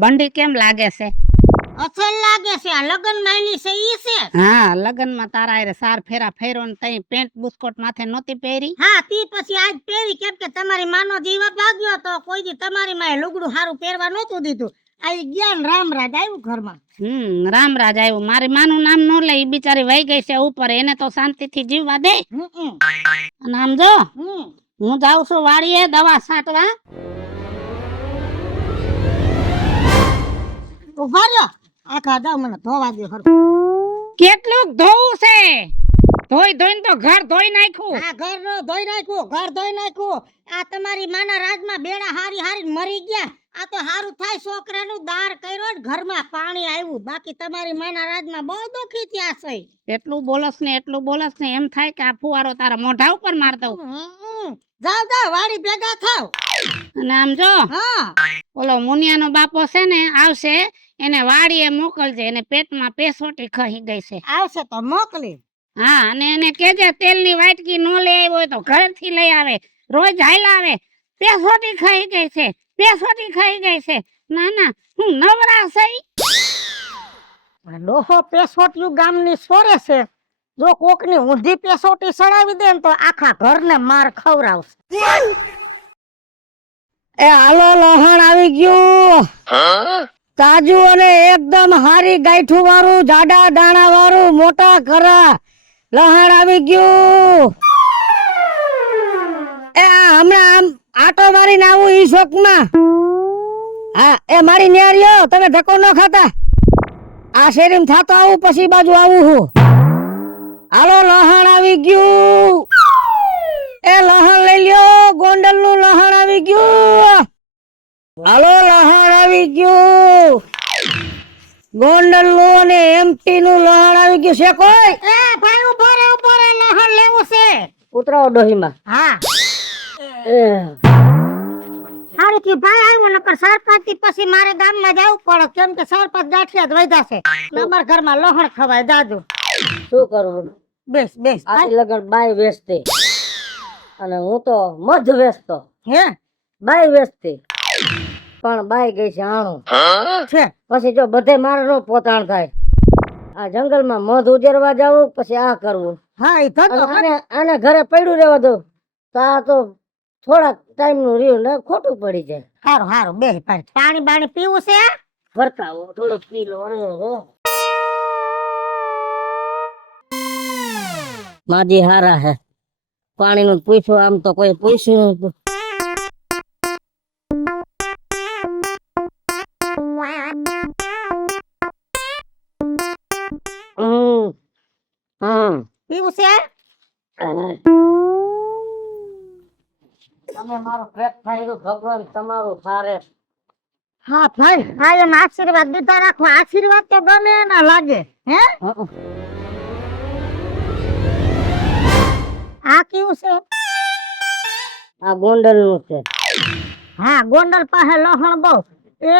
બંડી કેમ લાગે છે? અસલ લાગે છે. આ લગન માયલી છે ઈ છે. હા, લગનમાં તારા હારે સાર ફેરા ફેરો ને તઈ પેન્ટ બુસ્કોટ માથે નહોતી પહેરી. હા તી પછી આજ પહેરી કેમ કે તમારી માનો જીવ ભાગ્યો તો કોઈ દી તમારી માએ લુગડું હારું પહેરવા નહોતું દીધું. આ જ્ઞાન રામરાજ આવ્યું ઘરમાં. રામરાજ આવ્યું. મારી માનું નામ ન લે, ઈ બિચારી વહી ગઈ છે ઉપર, એને તો શાંતિથી જીવવા દે. અને આમ જો હું જાઉં છું વાડીએ દવા છાંટવા. ઉભા રહ્યો, આખા જાવ મને ધોવા દે હર. કેટલું ધોવું છે? ધોઈ ધોઈને તો ઘર ધોઈ નાખ્યું. આ ઘર નો ધોઈ નાખ્યું, ઘર ધોઈ નાખ્યું. આ તમારી માના રાજમાં બેડા હારી હારી મરી ગયા. આ તો હારું થાય છોકરાનું દાર કર્યો ને ઘરમાં પાણી આવ્યું. બાકી તમારી માના રાજમાં બહુ દુખી થયા છે. એટલું બોલસ ને એમ થાય કે આ ફુવારો તારા મોઢા ઉપર માર દઉં. જાવ જાવ વાડી ભેગા થાવ. અને આમ જો હા, ઓલો મુનિયાનો બાપો છે ને આવશે, એને વાડીએ મોકલજે, એને પેટમાં પેસોટી ખહી ગઈ છે. આવશે તો મોકલી. હા, અને એને કેજે તેલની વાટકી નો લઈ આવ્યો હોય તો ઘરેથી લઈ આવે. રોજ હાલ્યા આવે, પેસોટી ખાઈ ગઈ છે, પેસોટી ખાઈ ગઈ છે. ના ના, હું નવરા સહી. ડોહો પેસોટિયું ગામની સોરે છે. જો કોકની ઊંધી પેસોટી સડાવી દે ને તો આખા ઘરને માર ખવરાવશે. એ હાલો, લહણ આવી ગયું. તાજુ અને એકદમ હારી ગાંઠું વાળું, જાડા દાણા વાળું, મોટા કરા લહણ આવી ગયું. એ હમણાં આમ આટો મારીને આવું ઈ શોકમાં. હા, એ મારી ન્યારીઓ, તમે ધક્કો ન ખાતા. આ શેરીમ થાતો આવું, પછી બાજુ આવું હું. હાલો, લહણ આવી ગયું. એ લહણ લઈ લ્યો, ગોંડલ નું લહણ આવી ગયું. હાલો, લહણ આવી ગયું. ગોંડલ નું અને એમપી નું લહણ આવી ગયું છે. કોઈ એ ભાઈ ઉભો રે, લહણ લેવું છે. ઉતરાવો ડોહીમાં. હા, હારું થયું ભાઈ આવ્યો, નકર સરપંચ થી પછી મારે ગામમાં જવું પડે. કેમ કે સરપંચ ગાંઠિયા જ વધ્યા છે. અમારા ઘરમાં લહણ ખવાય દાદુ. શું કરવું? બેસ બેસ. આથી લગન બાય વેચતી અને હું તો મધ વેચતો. હે બાય વેચતી પણ બાય ગઈ છે આણું છે. પછી જો બધે મારે નો પોતાણ થાય. આ જંગલમાં મધ ઉજરવા જવું, પછી આ કરવું. હા, એ થતો. આને ઘરે પડ્યું રહેવા દઉં તો આ તો થોડાક ટાઈમ નું રહ્યું ને ખોટું પડી જાય. હારું હારું બે ભાઈ. પાણી બાણી પીવું છે? ફરતા થોડુંક પી લો. માજી હારા હે. પાણી નું પૂછ્યું, આમ તો કોઈ પૂછ્યું નતું. પીવું છે? તમે મારો પેટ થાય ભગવાન તમારું સારે. હા ભાઈ, હા એમ આશીર્વાદ દીધા રાખો. આશીર્વાદ તો ગમે ના લાગે. હે આ કેવું છે? આ ગોંડલ નું છે. હા, ગોંડલ પાસે લહણ બહુ. એ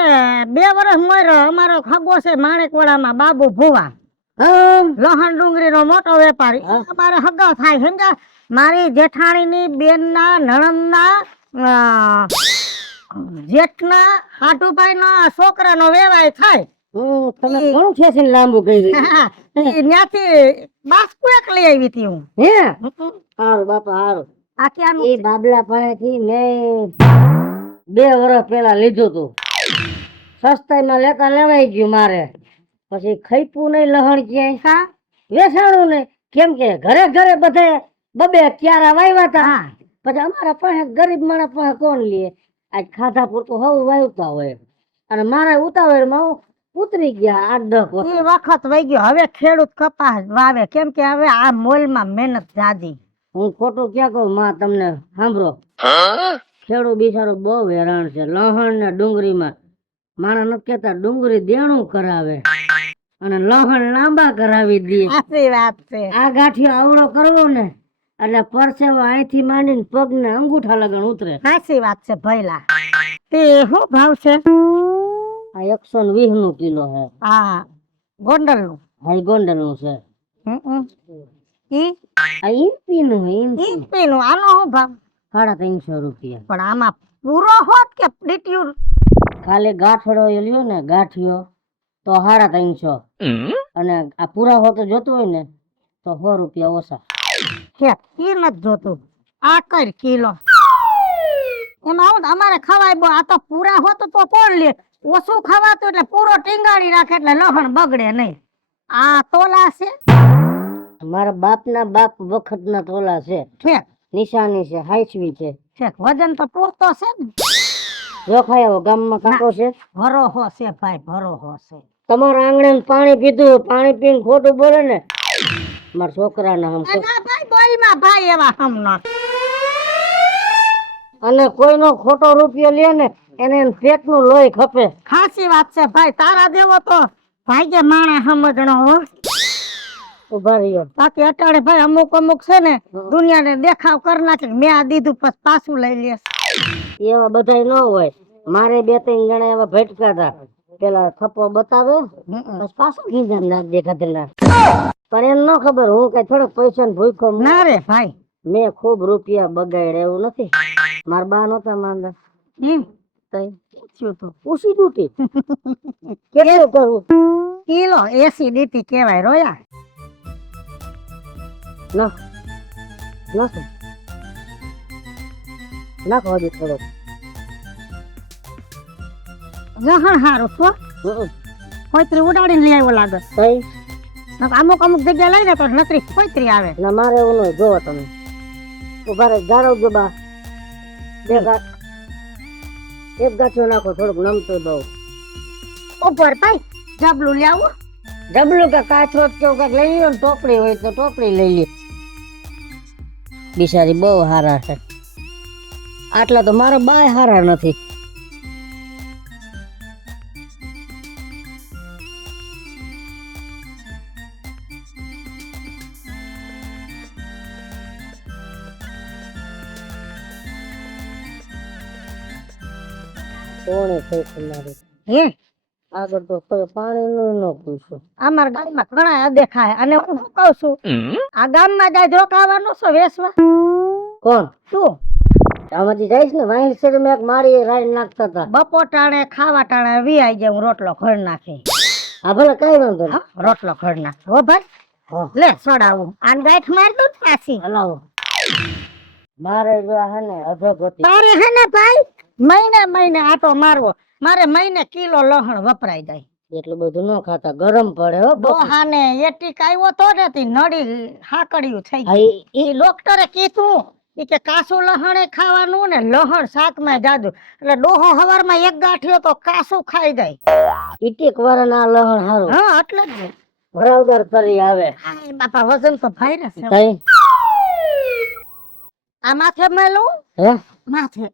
2 વર્ષ મોર્યો અમારો ખગો છે માણેકવાડામાં, બાબુ ભુવા. લહણ ડુંગળી નો મોટો વેપારી. અમારે હગો થાય સમજા. મારી જેઠાણીની બેન ના નણંદ ના જેઠના હાટુભાઈ નો છોકરા નો વેવાય થાય. તમે ઘણું ખેંચીને લાંબુ કરી. ત્યાંથી બાસ્કુ એક લઈ આવી હતી હું. હે હારું બાપા હારું. આ ક્યાંનું એ બાબલા પાસેથી મેં 2 વર્ષ પેલા લીધું તું. સસ્તાઈમાં લેતા લેવાઈ ગયું મારે. પછી ખઈપું નહીં લહણ ક્યાંય, વેસાણું નહીં. કેમ કે ઘરે ઘરે બધે 2 ક્યારા વાવ્યા હતા. પછી અમારા પાસે ગરીબ માણસ પાસે કોણ લે? આજ ખાધા પૂરતું હવું વાવતા હોય. અને મારા ઉતાવળમાં ઉતરી ગયા 8-10 એ વખત વહી ગયો. હવે ખેડૂત કપાસ વાવે. કેમ કે હવે આ મોલમાં મહેનત જાદી. હું ખોટું ક્યાં કહું માં, તમને સાંભળો. ખેડૂત બિચારો બહુ હેરાન છે લહણ ને ડુંગળીમાં. માણસ નથી કેતા ડુંગળી દેણું કરાવે અને લહણ લાંબા કરાવી દે. સાચી વાત છે. આ ગાંઠિયો આવડો કરવો ને એટલે પરસેવો અહીંથી માંડીને પગ ને અંગૂઠા લગન ઉતરે. સાચી વાત છે ભઈલા. તે શું ભાવ છે? આ 120 નું કિલો હે. હા, ગોંડલ નું. હા, ગોંડલ નું છે. આ ઇન્પી નું હે. ઇન્પી નું. આનો શું ભાવ? 350 રૂપિયા. પણ આમાં પૂરો હોત કે પ્રીટ્યું? ખાલી ગાંઠડો એ લ્યો ને ગાંઠિયો તો 350 અને આ પૂરા હોતો જોતું હોય ને તો 100 રૂપિયા ઓછા. હે ઈ નથી જોતું આ કર કિલો એમાં આવું ને અમારે ખવાય બો આ તો પૂરા હોત તો કોણ લે ઓછું ખવાતું એટલે પૂરો ટીંગાડી રાખે એટલે લહણ બગડે નહીં આ તોલા છે મારા બાપના બાપ વખતના તોલા છે, ઠેક નિશાની છે, હાઈસવી છે. ઠેક વજન તો પૂરતો છે ને જો ખાય આવો ગામમાં કાંટો છે. ભરોહો છે ભાઈ ભરોહો છે તમારા આંગણે પાણી પીધું, પાણી પીને ખોટું બોલે ને મારા છોકરાના હમ ના ભાઈ બોલમાં ભાઈ એવા હમ ન અને કોઈનો ખોટો રૂપિયો લે ને એને પેટનું લોહી ખપે. ખાસી વાત છે ભાઈ તારા દેવો તો ભાગ્ય માણસ સમજણો હો ઉભા રહ્યો. બાકી અટાણે ભાઈ અમુક છે ને દુનિયાને દેખાવ કરી નાખે મેં આ દીધું પછી પાછું લઈ લેશ એવા બધાય ન હોય. મારે 2-3 જણા એવા ભટકા હતા. પેલા થપ્પો બતાવે બસ પાછું ખીજામ નાખ દેખાતેલા. પણ એમ ન ખબર હું કઈ થોડોક પૈસા ને ભૂખો ના રે ભાઈ મેં ખૂબ રૂપિયા બગાડ્યા એવું નથી. મારા બા નતા માંગતા એમ તઈ પૂછ્યું તો પૂછી દૂટી કેટલું કરવું કિલો એસિડિટી કહેવાય રોયા ના નાખો નાખો હજી થોડોક. જહણ હારું છો કોઈતરી ઉડાડીને લઈ આવ્યો લાગે તઈ અમુક જગ્યા લઈને તો નકરી કોઈતરી આવે ના મારે એવું નહીં. જોવો તમે ઉભા રહી જાળવજો બા. એક ગાંઠિયો નાખો થોડુંક નમતું દઉં. ઉપર ભાઈ જબલું લઈ આવું જબલું કે કાચરો કેવું કાંઈક લઈ લ્યો ને ટોપડી હોય તો ટોપડી લઈ લે. બિચારી બહુ હારા છે. આટલા તો મારા બાય હારા નથી. કોણે થઈ મારે હે આગળ તો કોઈ પાણીનું ન પૂછ્યું. અમારા ગામમાં ઘણા દેખાય અને હું શું કહું છું આ ગામમાં જાય રોકાવાનું છો વેસવા કોણ શું આમાંથી જઈશ ને વાંહી શેર મેં એક મારી રાઈ નાખતા હતા. બપોર ટાણે ખાવા ટાણે વી જાય હું રોટલો ખડ નાખી હા ભલે કઈ વાંધો નહીં. રોટલો ખડ નાખ હો ભાઈ લે સોડાવું આન ગાંઠ માર દઉં થાસી હલાવો મારે જો હે ને અધોગતિ તારે હે ને ભાઈ મહિને આટો મારવો મારે મહિને કિલો લહણ વપરાઈ જાય એટલું બધું ન ખાતા ગરમ પડે હો. ડોહાને એટીક આવ્યો તો ને તી નડી હાકડિયું થઈ હા, ગયું એ ડોક્ટરે કીધું ઈ કે કાસું લહણે ખાવાનું ને લહણ શાકમાં જાજુ એટલે ડોહો હવારમાં એક ગાંઠિયો તો કાસું ખાઈ જાય ઈટીક વાળા લહણ હારું હા એટલે જ ને. ભરાવદાર કરી આવે. હાય બાપા વજન તો ભાઈ છે તઈ આ માથે મેલું હે માથે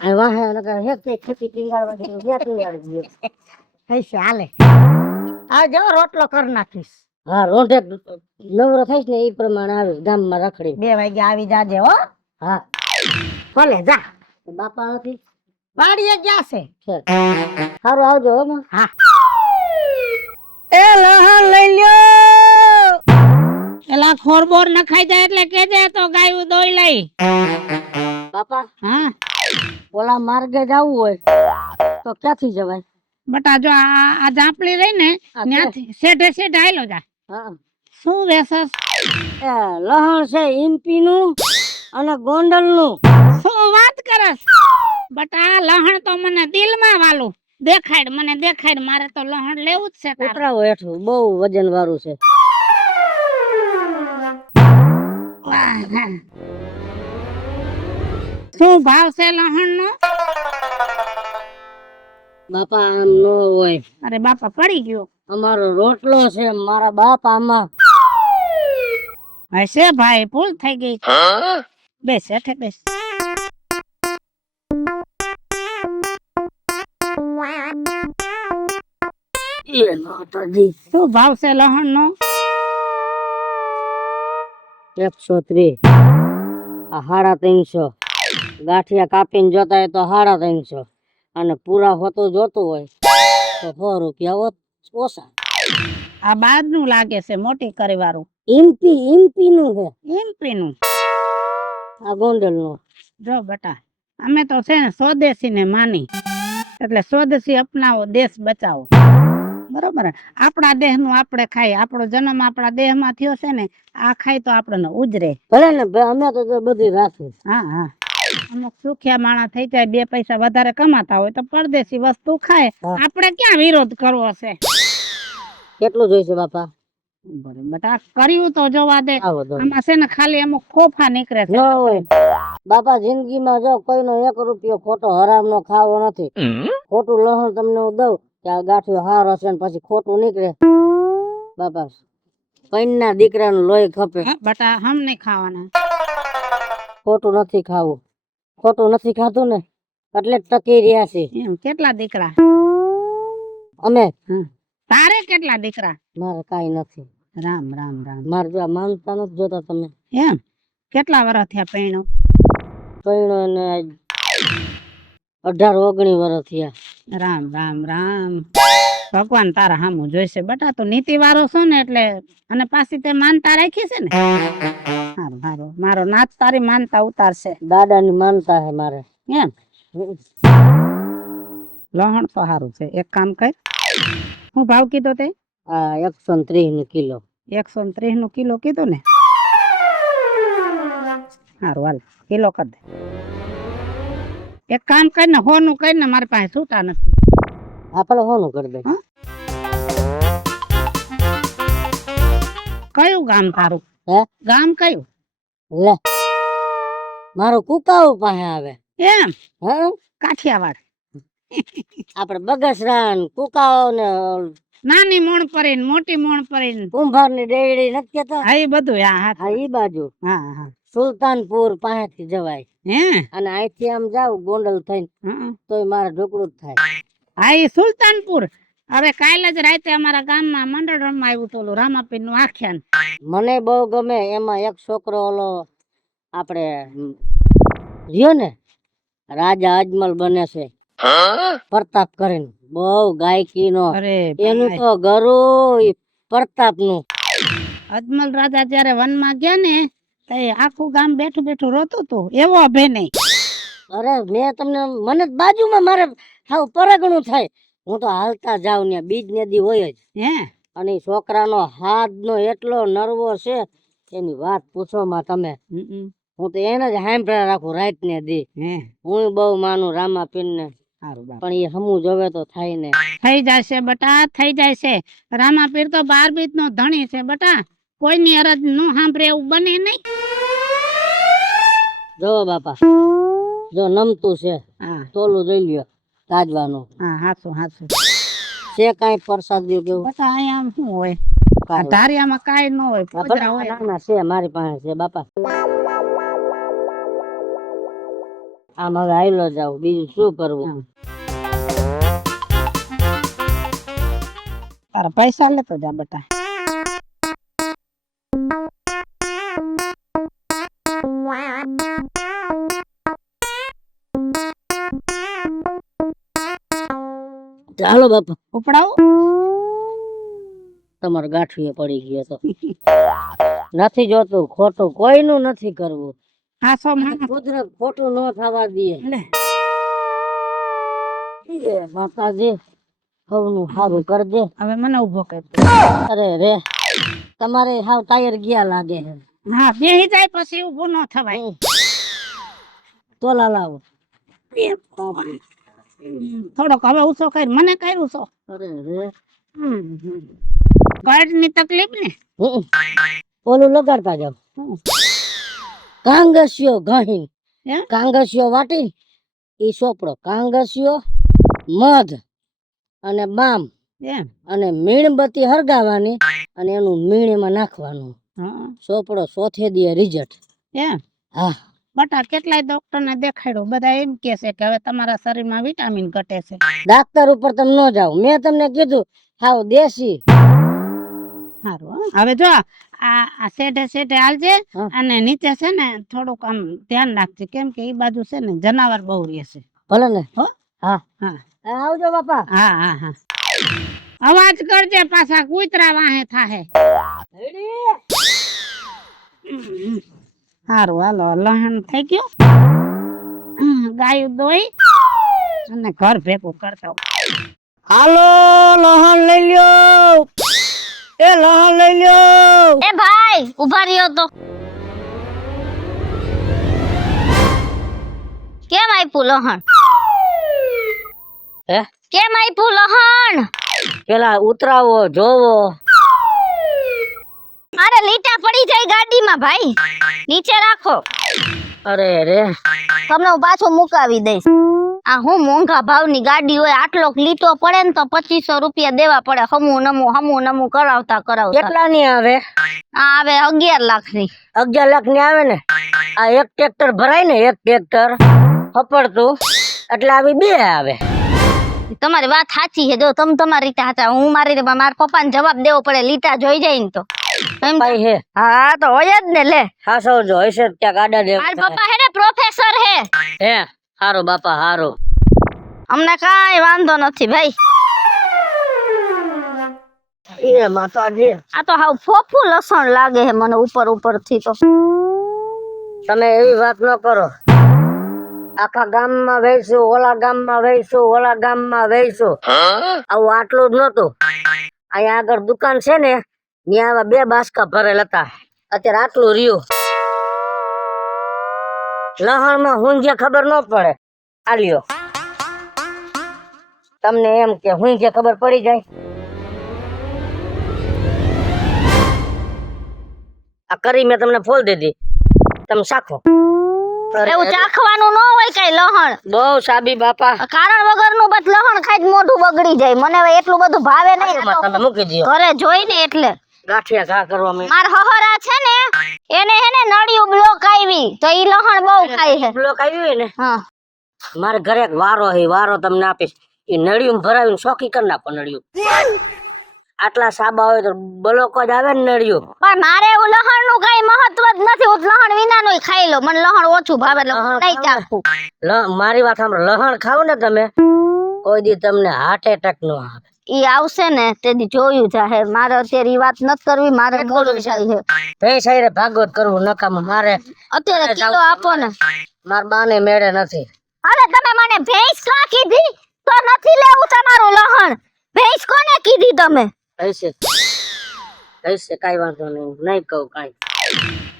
આ વાહે નકર હેતે ખેતી ટીંગાડવા દે ટીંગાડી દે. હૈસે હાલે આ જો રોટલો કરી નાખીશ હા રોંઢે નવરો થઈશ ને એ પ્રમાણે આવે ગામમાં રખડી. 2 વાગે આવી જાજે હો હા ભલે જા બાપા નથી વાડીએ ગયા છે સારું આવજો હો માં. હા એ લહણ લઈ લ્યો. એલા ખોરબોર નખાઈ જાય એટલે કેજે તો ગાયું દોઈ લઈ. બાપા હા ઓલા માર્ગે જવું હોય તો ક્યાંથી જવાય? બટા જો આ જાપલી રહી ને ત્યાંથી શેઠે હાલો જા. હા શું વેસસ એ લહણ છે ઇમ્પી નું અને ગોંડલ નું. શું વાત કરસ બટા લહણ તો મને દિલમાં વાલું દેખાડ મને દેખાડ મારે તો લહણ લેવું જ છે તારે. ઉતરાવો હેઠું બહુ વજન વાળું છે. વાહ, હા. શું ભાવ છે લહણ નો? બાપા આમ નો હોય. અરે બાપા પડી ગયો અમારો રોટલો છે મારા બાપ આમાં. હશે ભાઈ ભૂલ થઈ ગઈ છે. બેસ હેઠે બેસ. શું ભાવ છે લહણ નો? 130 આ 350. ગાંઠિયા કાપીને જોતા હોય તો 350 અને પૂરા હોતું જોતું હોય તો 100 રૂપિયા ઓછા. આ બાદ નું લાગે છે મોટી કરી વાળું. ઇમ્પી નું છે. ઇમ્પી નું આ ગોંડલ નું. જો બટા અમે તો છે ને સ્વદેશી ને માની એટલે સ્વદેશી અપનાવો, દેશ બચાવો, બરોબર. આપણા દેહ નું આપણે ખાઈ, આપણો જન્મ આપણા દેહ માં થયો છે ને, આ ખાઈ તો આપણને ઉજરે. ભલે ને અમે તો બધી રાખી. હા હા, અમુક સુખિયા માણસ થઈ જાય, 2 પૈસા વધારે કમાતા હોય તો પરદેશી વસ્તુ ખાય. આપણે ક્યાં વિરોધ કરવો છે? કેટલું જોઈશે બાપા? બટા કર્યું તો જોવા દે. આમાં છે ને ખાલી અમુક ખોફા નીકળે છે. બાપા જિંદગીમાં જો કોઈનો 1 રૂપિયો ખોટો હરામ નો ખાવો નથી. ખોટું લહણ તમને હું દઉં કે આ ગાંઠિયો હારો છે ને પછી ખોટું નીકળે. બાપા પૈણના દીકરાનું લોહી ખપે. બટા હમ નહીં ખાવાના. ખોટું નથી ખાવું. ખોટું નથી ખાધું ને એટલે જ ટકી રહ્યા છે. એમ કેટલા દીકરા? અમે. તારે કેટલા દીકરા? મારે કાઈ નથી. રામ રામ રામ. મારે જો માનતા નથી જોતા તમે. એમ કેટલા વર્ષ થયા પૈણો? પૈણો ને 18-19 વર્ષ થયા. રામ રામ રામ. ભગવાન તારા હામું જોઈશે બટા. તો નીતિ વાળો છો ને એટલે, અને પાછી તે માનતા રાખી છે ને. હારું હારું, મારો નાચ તારી માનતા ઉતારશે. દાદાની માનતા હે મારે. એમ લહણ તો સારું છે. એક કામ કર, હું ભાવ કીધો તે? 130 નું કિલો. 130 નું કિલો કીધું ને? સારું હાલ, કિલો કરી દે. એક કામ કરીને 100 નું કરીને, મારી પાસે છૂટા નથી. આપણે 100 નું કરી દે. કયું ગામ તારું? હે ગામ કયું? લે મારું કુકાઉ પાસે આવે. એમ હે કાઠિયાવાડ. આપણે બગસરા ને કુકાઉ ને નાની મોણ પરીને મોટી મોણ પરીને કુંભાર ની ડેડી નથી કેતા? હા એ બધું. હા ઈ બાજુ. હા હા. સુલતાનપુર પાસેથી જવાય. હે અને અહીંથી આમ જાવ ગોંડલ થઈને તોય મારે ઢોકળું જ થાય. હા એ સુલતાનપુર. હવે કાલે જ રાતે અમારા ગામમાં મંડળ રમવા આવ્યું હતું, રામાપીર નું આખ્યાન. મને બહુ ગમે. એમાં એક છોકરો ઓલો આપણે રહ્યો ને રાજા અજમલ બને છે પ્રતાપ કરીને, બહુ ગાયકી નો. એનું તો ગરુ પ્રતાપ નું. અજમલ રાજા જયારે વનમાં ગયા ને તો આખું ગામ બેઠું બેઠું રોતું હતું. એવો અભિનય. અરે મેં તમને, મને બાજુમાં મારે હાવ પરગણું થાય. હું તો હાલતા જાઉં ને બીજ નદી હોય જ. હે અને છોકરાનો હાથ નો એટલો નર્વો છે એની વાત પૂછો માં તમે. હું તો એને જ સાંભળ્યા રાખું રાત ને દી. હું બહુ માનું રામાપીર ને. પણ એ હમું જોવે તો થાય ને. થઈ જશે બટા, થઈ જશે. રામાપીર તો 12 બીજ નો ધણી છે બટા. કોઈની અરજ નું સાંભળે એવું બને નહીં. જો બાપા, જો નમતું છે તોલું જોઈ લ્યો તાજવાનું. હા હાચું હાચું છે. કાંઈ પ્રસાદ દઉં કેવું બટા? અહીંયા શું હોય? ધારિયામાં કાંઈ ન હોય. પોદરા હોય. ના છે મારી પાસે છે બાપા. આમ હવે આયલો જાવ, બીજું શું કરવું? તારા પૈસા લેતો જા બટા. ચાલો બાપા ઉપડાવો. તમારો ગાંઠિયો પડી ગયો તો. નથી જોતું ખોટું, કોઈનું નથી કરવું. હાસો માણસ કુદરત ખોટું ન થવા દે. માતાજી સૌનું સારું કરજે. હવે મને ઉભો કર. અરે રે, તમારે હાવ ટાયર ગયા લાગે. હા બેહી જાય પછી ઉભો ન થવાય. તોલા લાવો. થોડોક હવે ઊંચો કર. મને કર્યું છો. અરે રે, ગાઢ ની તકલીફ ને. ઓલું લગાડતા જાવ. કાંગસિયો ઘાહી, કાંગસિયો વાટી ઈ સોપડો, કાંગસિયો મધ અને બામ અને મીણબત્તી હરગાવાની અને એનું મીણ એમાં નાખવાનું. સોપડો ચોથે દીએ રિઝલ્ટ. હા બટા કેટલાય ડોક્ટર ને દેખાડ્યું, બધા એમ કે છે કે હવે તમારા શરીરમાં વિટામિન ઘટે છે. ડાક્ટર ઉપર તમે ન જાઓ. મેં તમને કીધું હાવ દેશી. સારું. હવે જો આ શેઢે શેઢે હાલજે અને નીચે છે ને થોડુંક આમ ધ્યાન રાખજે, કેમ કે એ બાજુ છે ને જનાવર બહુ રહે છે. ભલે ને. હા હા આવજો બાપા. હા હા હા. અવાજ કરજે, પાછા કૂતરા વાહે થાહે. સારું હાલો, લહણ થઈ ગયું. ગાયું દોઈ અને ઘર ભેગું કરતો. હાલો લહણ લઈ લ્યો, એ લહણ લઈ લ્યો. એ ભાઈ ઉભા રહ્યો તો. કેમ આપ્યું લહણ? હે કેમ આપ્યું લહણ? પેલા ઉતરાવો જોવો. અરે લીટા પડી જાય ગાડીમાં ભાઈ, નીચે રાખો. અરે રે તમને હું પાછો મુકાવી દઈશ. આ હું મોંઘા ભાવની ગાડી હોય, આટલો લીટો પડે ને તો 2500 રૂપિયા દેવા પડે. હમું નમું કરાવતા. કેટલા ની આવે? આ આવે 11 લાખની. 11 લાખ ની આવે ને. આ એક ટ્રેક્ટર ભરાય ને, એક ટ્રેક્ટર હપડતું એટલે આવી 2 આવે. તમારી વાત સાચી છે. જો તમે તમારી રીતે સાચા, હું મારા પપ્પાને જવાબ દેવો પડે. લીટા જોઈ જાય ને તો એમ. ભાઈ હે હા તો હોય જ ને. લે હા સૌજો હશે ત્યાં ગાડા દે. મારા પપ્પા હે ને પ્રોફેસર હે. હે હારો બાપા હારો. અમને કાંઈ વાંધો નથી ભાઈ. એ માતાજી આ તો હાવ ફોફું લસણ લાગે છે મને ઉપરથી તો. તમે એવી વાત ન કરો. આખા ગામમાં વેચશું, ઓલા ગામમાં વેચશું, ઓલા ગામમાં વેચશું. આવું આટલું જ નતું. અહીંયા આગળ દુકાન છે ને, ત્યાં આવા 2 બાસકા ભરેલ હતા. અત્યારે આટલું રહ્યું. લહણમાં હુંજે ખબર ન પડે. આલ્યો તમને એમ કે હુંજે ખબર પડી જાય. આ કરી મેં તમને ફોલ દીધી, તમે શાખો. એવું ચાખવાનું ન હોય કઈ લહણ. બહુ સાબી બાપા. કારણ વગરનું બસ લહણ ખાઈ જ મોઢું બગડી જાય. મને હવે એટલું બધું ભાવે નહીં. તમે મૂકી દો ઘરે જોઈને એટલે ગાંઠિયા ઘા કરવા મેં. માર હહરા છે ને, એને હે ને નળિયું બ્લોક આવી તો ઈ લહણ બહુ ખાય છે. બ્લોક આવ્યું હોય ને, હા મારે ઘરે એક વારો હે, વારો તમને આપીશ. એ નળિયું ભરાવીને શોખી કરી નાખો. નળિયું આટલા સાબા હોય તો બ્લોક જ આવે ને નળિયું. પણ મારે એવું લહણ નું કઈ મહત્વ જ નથી. હું લહણ વિનાનું ખાઈ લો. મને લહણ ઓછું ભાવે એટલે હું નહીં ચાખું. મારી વાત સાંભળો, લહણ ખાવ ને તમે, કોઈ દી તમને હાર્ટ એટેક નો આવે. ઈ આવશે ને તેથી જોયું જાહે. મારે અત્યારે ઈ વાત નથી કરવી. મારે બોલવું જાય છે. ભેંસ હારે ભાગવત કરવું નકામું. મારે અત્યારે કિલો આપો ને. મારા બાને મેળે નથી. અરે તમે મને ભેંસ કા કીધી? તો નથી લેવું તમારું લહણ. ભેંસ કોને કીધી તમે? કઈશે કઈ વાંધો નહીં, નહીં કહું કાંઈ.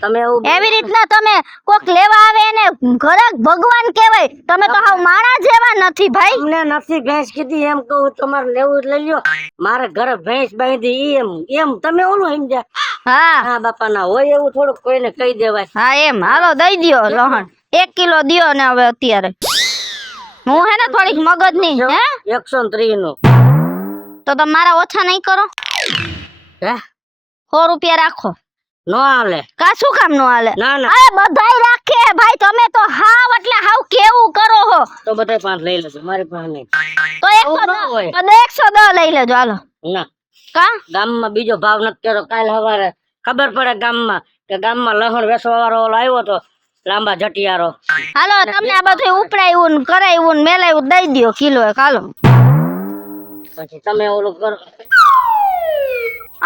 તમે એવું એવી રીતના તમે કોક લેવા આવે એને ઘરાક ભગવાન કહેવાય. તમે તો હાવ માણા જેવા નથી ભાઈ. અમને નથી ભેંસ કીધી એમ કહું. તમારે લેવું જ લઈ લ્યો. મારે ઘરે ભેંસ બાંધી એમ તમે ઓલું સમજ્યા. હા હા બાપા ના હોય એવું થોડુંક કોઈને કહી દેવાય. હા એમ હાલો દઈ દ્યો લહણ. 1 કિલો દ્યો ને હવે અત્યારે. હું હે ને થોડીક મગજની હે 130 નું. તો તમે મારા ઓછા નહીં કરો. હે 100 રૂપિયા રાખો. નો હાલે. કા શું કામ નો હાલે? ના ના અરે બધાય રાખે ભાઈ. તમે તો હાવ એટલે હાવ કેવું કરો હો. તો બધા 5 લઈ લેજો, મારી પાસે નહીં. તો 110 તો 110 લઈ લેજો હાલો. ના કા ગામમાં બીજો ભાવ નથી કર્યો. કાલ સવારે ખબર પડે ગામમાં કે ગામમાં લહણ વેચવા વાળો ઓલો આવ્યો તો લાંબા જટિયારો. હાલો તમને આ બધું ઉપડાયું ને કરાયું ને મેલાયું દઈ દ્યો કિલો 1 હાલો. પછી તમે ઓલું કરો.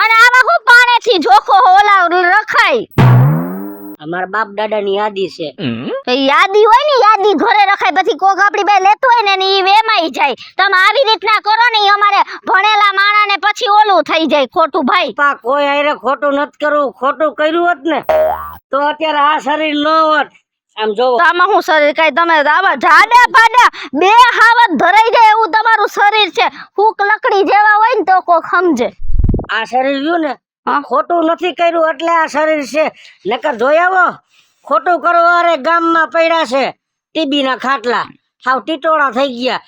અને આમાં હું પાણીથી જોખો ઓલા રખાય. અમારા બાપ દાદા ની યાદી છે. તો યાદી હોય ને, યાદી ઘરે રખાય. પછી કોક આપડી બે લેતો હોય ને ઈ વેમાઈ જાય. તમે આવી રીતના કરો ને, અમારે ભણેલા માણા ને પછી ઓલું થઈ જાય ખોટું ભાઈ. પા કોઈ આરે ખોટું નથી કરવું. ખોટું કર્યું હોત ને તો અત્યારે આ શરીર ન હોત. આમ જોવો તો આમાં હું શરીર કઈ તમે આવા જાડા પાડા 2 હાવત ધરાઈ જાય એવું તમારું શરીર છે. ફૂક લકડી જેવા હોય ને તો કોક સમજે. આ શરીર રહ્યું ને ખોટું નથી કર્યું એટલે આ શરીર છે. નકર જોઈ આવો ખોટું કરવા વારે ગામમાં પડ્યા છે ટીબી ના ખાટલા. હાવ ટીટોળા થઈ ગયા.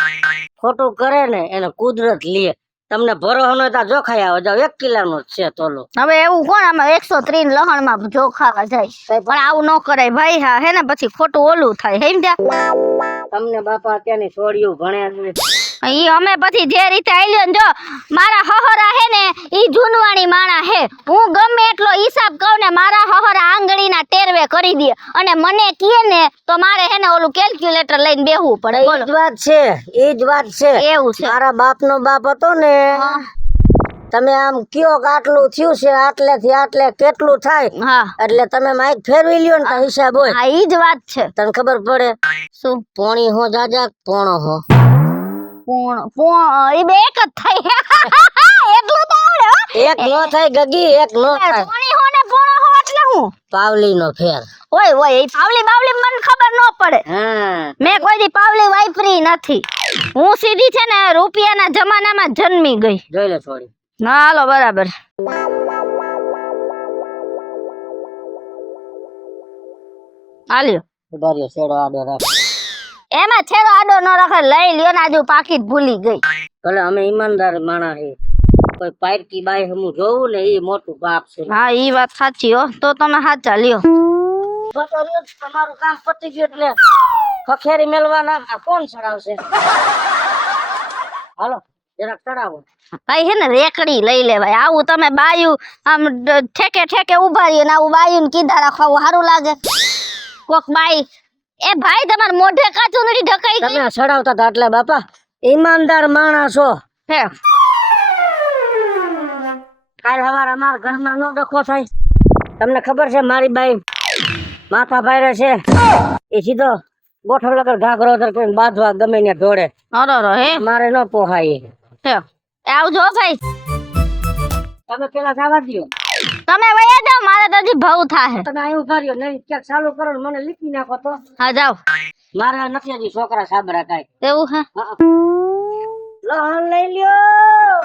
ખોટું કરે ને એને કુદરત લે. તમને ભરોસો ન હોય જો ખાઈ આવો જાવ. 1 કિલોનો જ છે તોલો. હવે એવું કોણ આમાં 130 લહણ માં જો ખાવા જાય. પણ આવું ન કરાય ભાઈ. હા હે ને પછી ખોટું ઓલું થાય. સમજ્યા? તમને બાપા અત્યારની છોડ્યું ભણ્યા ઈ અમે પછી જે રીતે આલ્યો ને, જો મારા હહરા હે ને ઈ જૂનવાણી માણા હે. હું ગમે એટલો હિસાબ કહું ને મારા હહરા આંગળીના ટેરવે કરી દે. અને મને કહે ને તો મારે હે ને ઓલું કેલ્ક્યુલેટર લઈને બેહવું પડે. એ જ વાત છે, એ જ વાત છે. એવું છે. મારા બાપ નો બાપ હતો ને, તમે આમ કયો કે આટલું થયું છે, આટલે થી આટલે કેટલું થાય, હા એટલે તમે માઇક ફેરવી લ્યો ને હિસાબ હોય. હા ઈ જ વાત છે. તને ખબર પડે શું? પોણી હો જાજા પોણો હો. એ બે એક જ થાય એટલું તો આવડે હો. એક નો થાય ગગી, એક નો થાય. પોણી હો ને પોણો હો એટલે હું પાવલી નો ફેર. ઓય એ પાવલી બાવલી મને ખબર ન પડે. હા મેં કોઈ દી પાવલી વાપરી નથી. હું સીધી છે ને રૂપિયાના જમાનામાં જન્મી ગઈ. જોઈ લે થોડી. ના હાલો બરાબર. હાલ્યો ઉધાર્યો છેડો આડો રાખ. એમાં છેડો આડો ન રખે લઈ લ્યો ને આજુ પાકીટ ભૂલી ગઈ. ભલે અમે ઈમાનદાર માણસ છે, કોઈ પારકી બાઈ હમું જોવું ને એ મોટું પાપ છે. હા ઈ વાત સાચી હો. તો તમે સાચા લ્યો. તમારું કામ પતી ગયું એટલે ખખેરી મેલવાના આ કોણ ચડાવશે? હાલો જરાક ચડાવો. કઈ હે ને રેકડી લઈ લેવાય. આવું તમે બાયું આમ ઠેકે ઠેકે ઉભા રહીએ ને આવું બાયું કીધા રાખવા સારું લાગે. કોક બાઈ એ ભાઈ તમાર મોઢે કાચું નથી ઢકાઈ ગઈ. તમે ચડાવતા હતા એટલે બાપા ઈમાનદાર માણસ છો. હે કાલ સવારે અમારા ઘરમાં નો ડખો થાય. તમને ખબર છે મારી બાઈ માથા ભારે છે, એ સીધો ગોઠવ લગર ઘાઘરો કરીને બાંધવા ગમે ને દોડે. અરો હે મારે ન પોહાય. હે આવજો ભાઈ. તમે પેલા જવા દો. તમે વયા જાઓ મારે તો હજી ભવ થાહે. તમે અહીં ઉભા રહ્યો નહીં ક્યાંક ચાલુ કરો ને મને લીપી નાખો તો. હા જાઓ. મારે નથી હજી છોકરા સાબરા કાંઈ. એવું હે લહણ લઈ લ્યો.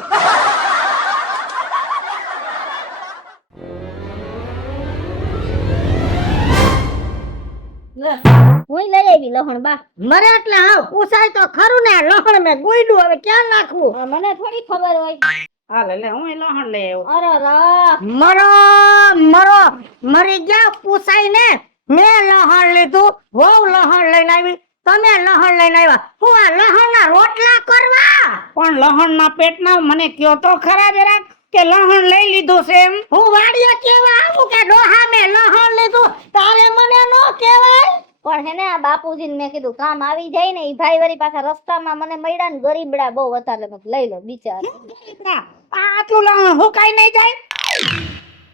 હું લઈ આવી લહણ બા. મરે એટલે હા પૂછાય તો ખરું ને લહણ મેં ગુઈડું હવે ક્યાં નાખવું? મને થોડી ખબર હોય. હાલ એટલે હું લહણ લઈ આવ્યો. અરે રા મરો મરો મરી ગયા પૂછાય ને. મેં લહણ લીધું, વહુ લહણ લઈને આવી, તમે લહણ લઈને આવ્યા. હું આ લહણના રોટલા કરવા? પણ લહણ ના પેટના મને કયો તો ખરા જરાક કે લહણ લઈ લીધું છે એમ. હું વાડીએ કેવા આવું કે ડોહા મેં લહણ લીધું તારે મને ન કહેવાય? પણ હે ને આ બાપુજીને મેં કીધું કામ આવી જાય ને ઈ ભાઈ વળી પાછા રસ્તામાં મને મળ્યા ને ગરીબડા બહુ હતા એટલે મેં લઈ લો બિચારા. આટલું લહણ હુકાઈ નહીં જાય.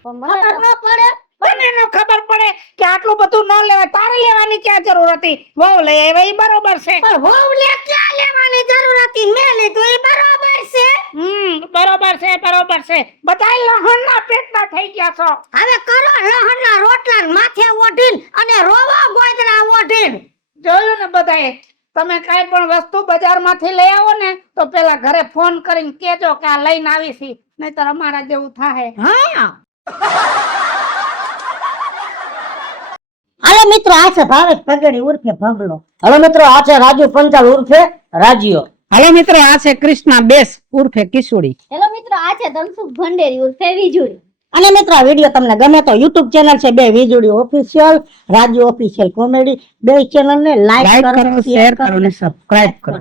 પણ ખબર મને ન પડે? મને ન ખબર પડે કે આટલું બધું ન લેવાય. તારે લેવાની ક્યાં જરૂર હતી? બહુ લઈ આવ્યા ઈ બરોબર છે. પણ વહુ લે ક્યાં લેવાની જરૂર હતી? મેં લીધું એ બરાબર છે. બરોબર છે બરોબર છે. બધા લહણ ના પેટના થઈ ગયા છો. હવે કરો લહણના રોટલા ને માથે ઓઢીન અને રોવા ગોદડા ઓઢીન. જોયું ને બધાએ. તમે કાંઈ પણ વસ્તુ બજારમાંથી લઈ આવો ને તો પેલા ઘરે ફોન કરીને કેજો કે આ લઈને આવી છી, નહીતર અમારા જેવું થાય. હા હાલો મિત્રો, આ છે ભાવેશ પગડી ઉર્ફે ભગલો. હલો મિત્રો, આ છે રાજુ પંચાલ ઉર્ફે રાજીઓ. હાલો મિત્રો, આ છે કૃષ્ણા બેસ ઉર્ફે કિશોરી. હેલો મિત્રો આ છે ધનસુખ ભંડેરી ઉર્ફે વીજુડી. અને મિત્રો આ વિડીયો તમને ગમે તો YouTube ચેનલ છે બે વીજળી ઓફિશિયલ, રાજુ ઓફિશિયલ કોમેડી, બે ચેનલ ને લાઈક કરો, શેર કરો અને સબસ્ક્રાઇબ કરો.